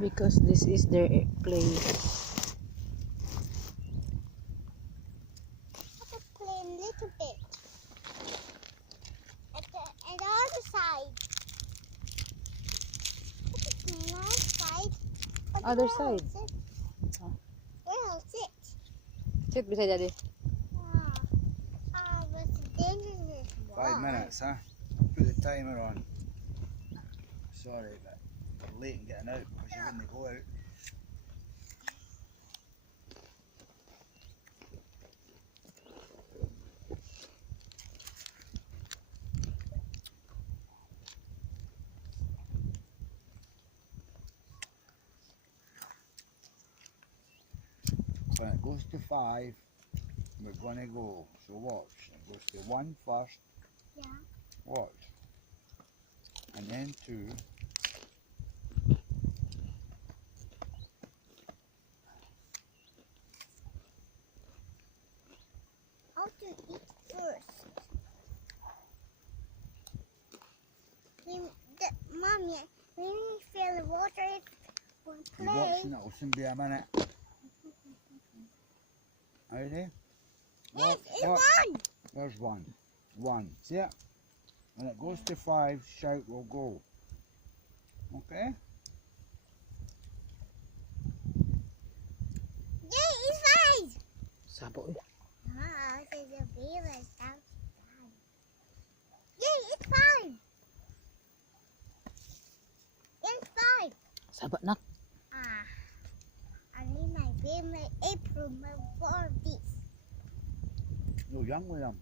Because this is their place. I can play a little bit. At the other side. Other side. Where I'll sit. Sit beside Daddy. But the dangerous one. 5 minutes, huh? Put the timer on. Sorry, but you're late in getting out because you wouldn't go out. When it goes to 5, we're gonna go. So watch. It goes to 1 first. Yeah. Watch. And then 2. How to eat first? Mommy, when you fill the water, it will You're play. watching, it'll soon be a minute. Ready? Yes, it's Watch. 1. There's 1. 1. See it? When it goes to 5, shout will go. Okay? Yeah, it's 5. Sabo eh. There's a village outside. Yeah, it's 5. It's 5. Sabat nak. I need my favorite apron for this. No young with them.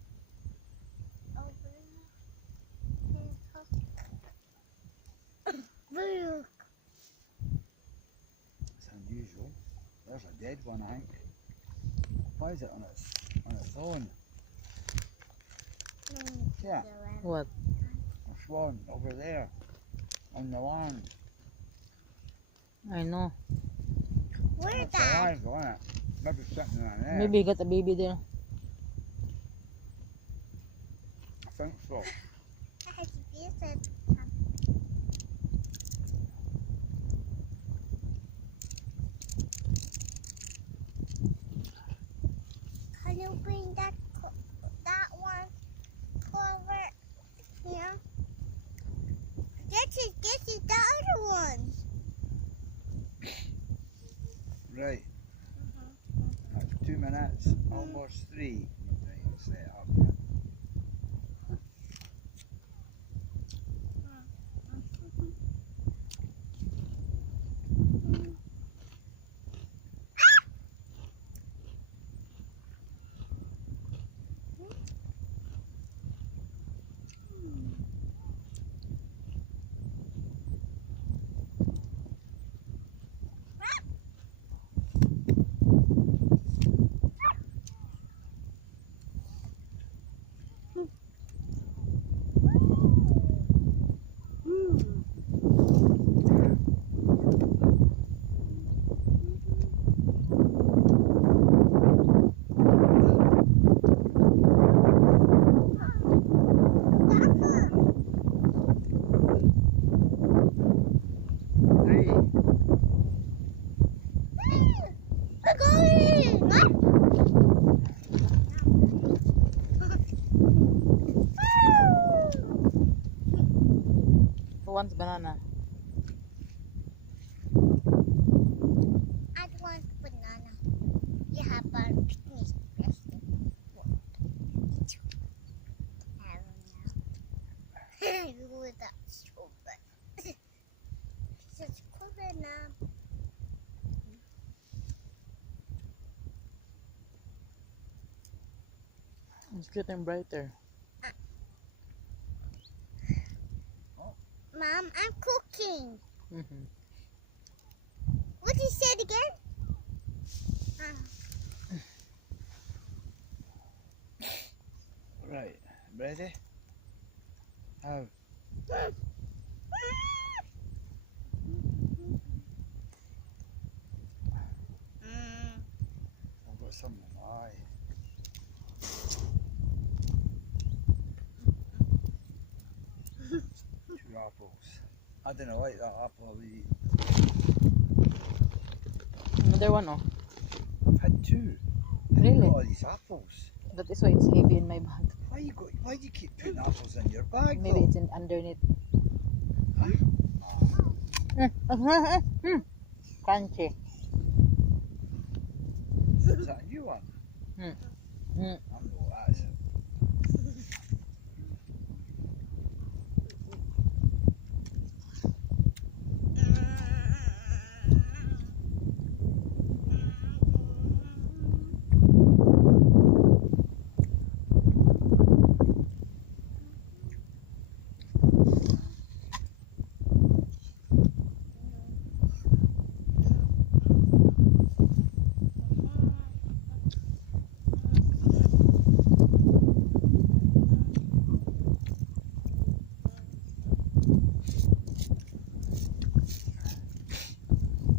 Look. It's unusual. There's a dead one, I think. Why is it on its own? Yeah, What? a swan over there on the land. I know. Where's It's that? alive, isn't it? Maybe sitting on there. Maybe you got a baby there. I think so. I had to visit. Can you bring that one over here? This is the other one. Right. That's 2 minutes, almost 3. Right, set up. Who wants banana? I want banana. You have a picnic basket. I don't know. That's so bad. Just cool enough. It's getting brighter. Mom, I'm cooking. Mm-hmm. What did you say again? Right, ready? How? I've got some in my eye. Two apples. I didn't like that apple I was eating. Another one, oh. I've had two. How do you Really? got all these apples? That is why it's heavy in my bag. Why do you keep putting apples in your bag? Maybe though? it's in underneath. Ah, Crunchy. is that a new one? Mm. I don't know what that is.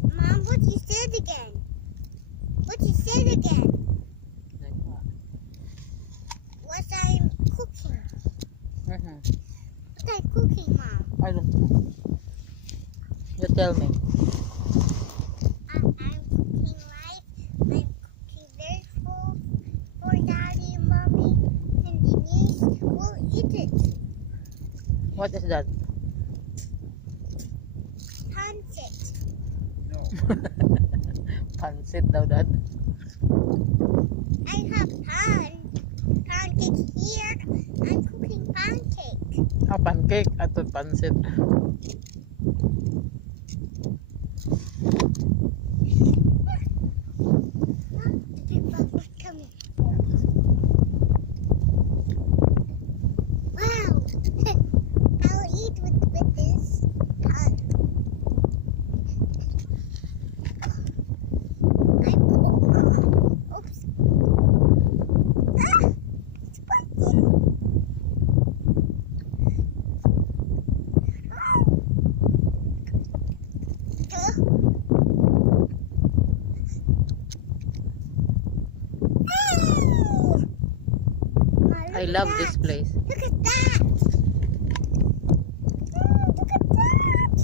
Mom, what you said again? What you said again? Like what? What I'm cooking. Mm-hmm. What I'm cooking, Mom? I don't know. You tell me. I'm cooking rice. I'm cooking vegetables for Daddy and Mommy and Denise. We'll eat it. What is that? Pancake. No. Pancit daw, Dad. I have pancake here. I'm cooking pancake. Ah, pancake. I thought pancit. The big bubbles coming. Wow. I'll eat with this pan. Oops. Ah! It's working. I love this place. Look at that! Look at that!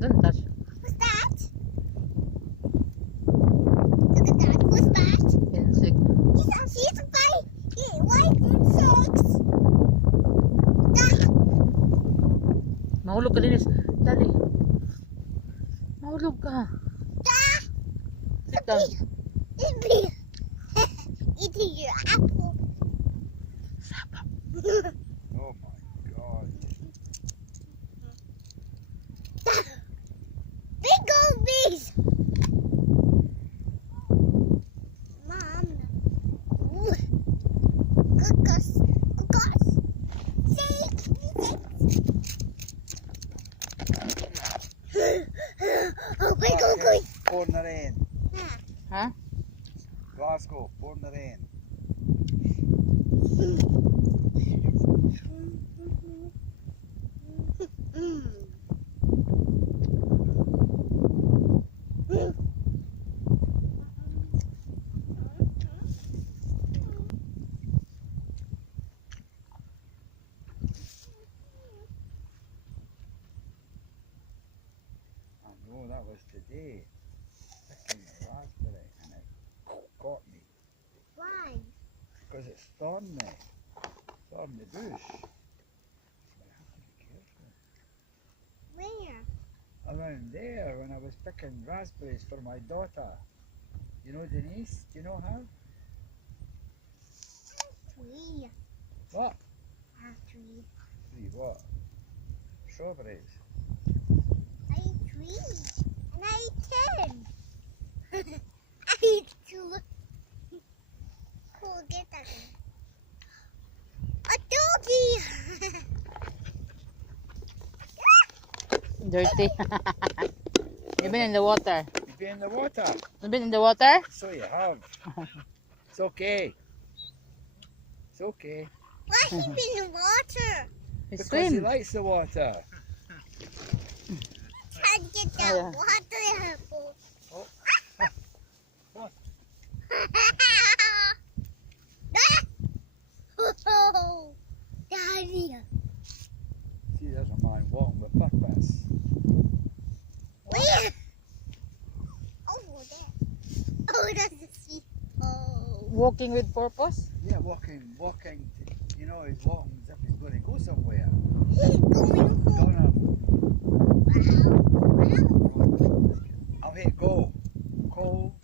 Don't touch. What's that? Look at that! What's that? Insect. He's a white insects! That! Mahulog ka, Dennis. Dali. Mahulog ka. That! Sit down. It's big! Eating your apple. Sapa. Oh my god. Big old bees! Mom. Ooh. Cook us. Cook us. Shake. Oh, quick, go, quick. Pour in the rain. Huh? Glasgow, pour in the rain. I know that was today. Picking the raspberry and it got me Why? because it's thorny. Thorny bush. But I have to be careful. Where? Around there when I was picking raspberries for my daughter. You know Denise? Do you know her? Tree. What? Tree. Three what? Strawberries. I ate 3. And I ate 10. I ate 2. Cool, get that one. A doggy! Dirty. You've been in the water. You've been in the water. You've been in the water? So you have. It's okay. It's okay. Why he been in water? You Because swim. he likes the water. Trying to get that Oh, yeah. water apple. Oh. What? Oh, Daddy. See, there's a man walking with purpose. walking with purpose? Yeah, walking, you know, he's walking as if he's going to go somewhere. He's going home. Donna, Wow. I'll hit go. Go.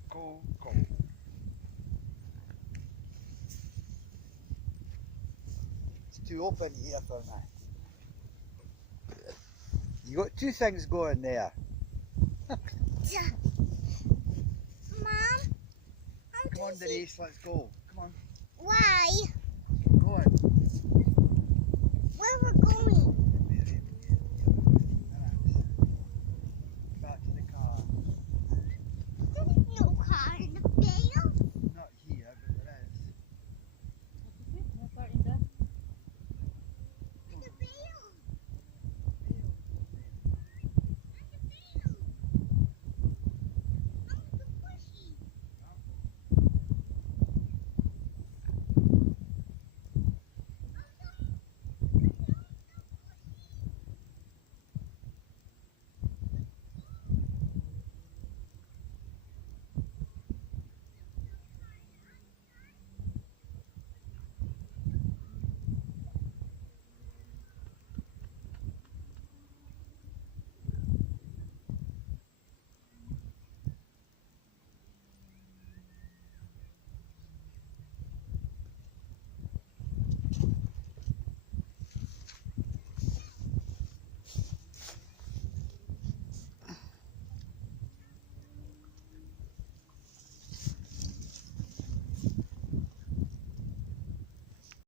It's too open here for me. You got two things going there. Mom, I'm Come on, busy. Denise, let's go.